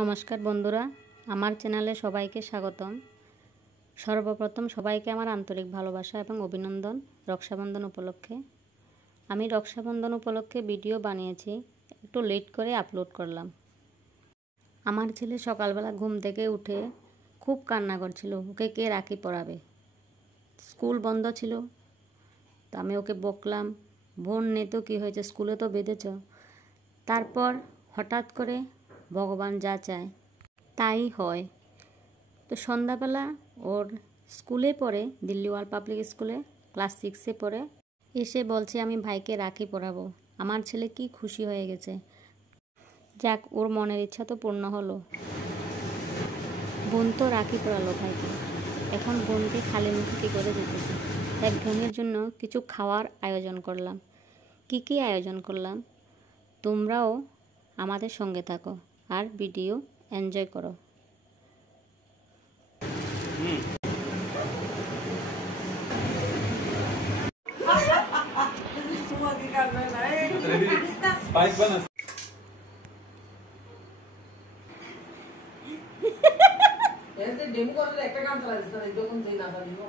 নমস্কার বন্ধুরা, আমার চ্যানেলে সবাইকে স্বাগতম। সর্বপ্রথম সবাইকে আমার আন্তরিক ভালোবাসা এবং অভিনন্দন রক্ষাবন্ধন উপলক্ষে। আমি রক্ষাবন্ধন উপলক্ষে ভিডিও বানিয়েছি, একটু লেট করে আপলোড করলাম। আমার ছেলে সকালবেলা ঘুম থেকে উঠে খুব কান্না করছিল, ওকে কে রাখি পরাবে। স্কুল বন্ধ ছিল, তো আমি ওকে বকলাম, বোন নেই তো কী হয়েছে, স্কুলে তো বেঁধেছ। তারপর হঠাৎ করে ভগবান যা চায় তাই হয়। তো সন্ধ্যাবেলা ওর স্কুলে পড়ে, দিল্লিওয়াল পাবলিক স্কুলে ক্লাস 6-এ পড়ে, এসে বলছে আমি ভাইকে রাখি পরাবো। আমার ছেলে কি খুশি হয়ে গেছে, যাক ওর মনের ইচ্ছা তো পূর্ণ হলো। বোন তো রাখি পরালো ভাইকে, এখন বোনকে খালি মুখে কী করে যেতেছে। এক বোনের জন্য কিছু খাওয়ার আয়োজন করলাম। কি আয়োজন করলাম, তোমরাও আমাদের সঙ্গে থাকো আর ভিডিও এনজয় করো। ডেমো করলে একটা গান চালা দিস না, যখন তুই না জানিব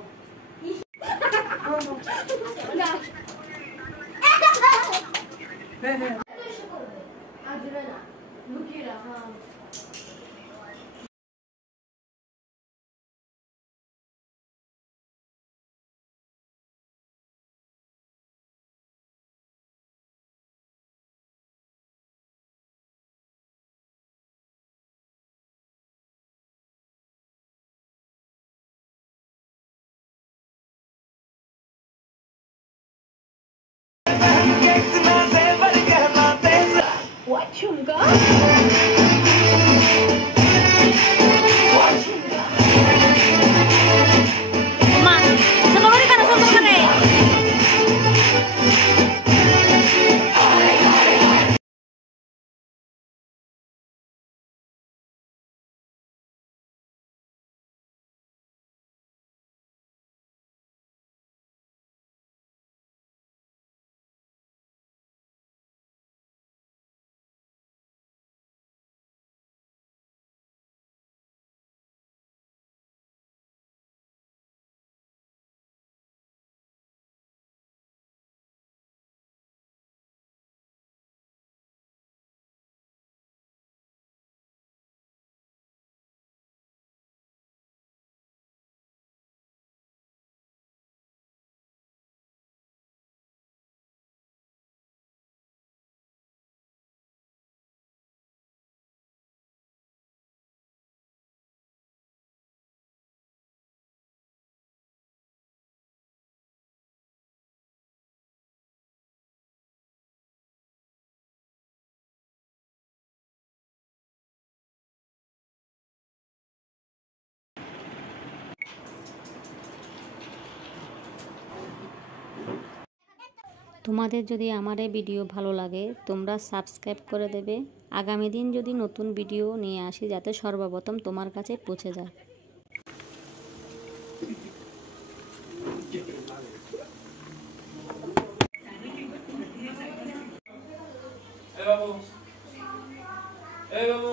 তোমাদের যদি আমার এই ভিডিও ভালো লাগে তোমরা সাবস্ক্রাইব করে দেবে। আগামী দিন যদি নতুন ভিডিও নিয়ে আসি যাতে সর্বপ্রথম তোমার কাছে পৌঁছে যায়। এই বাবু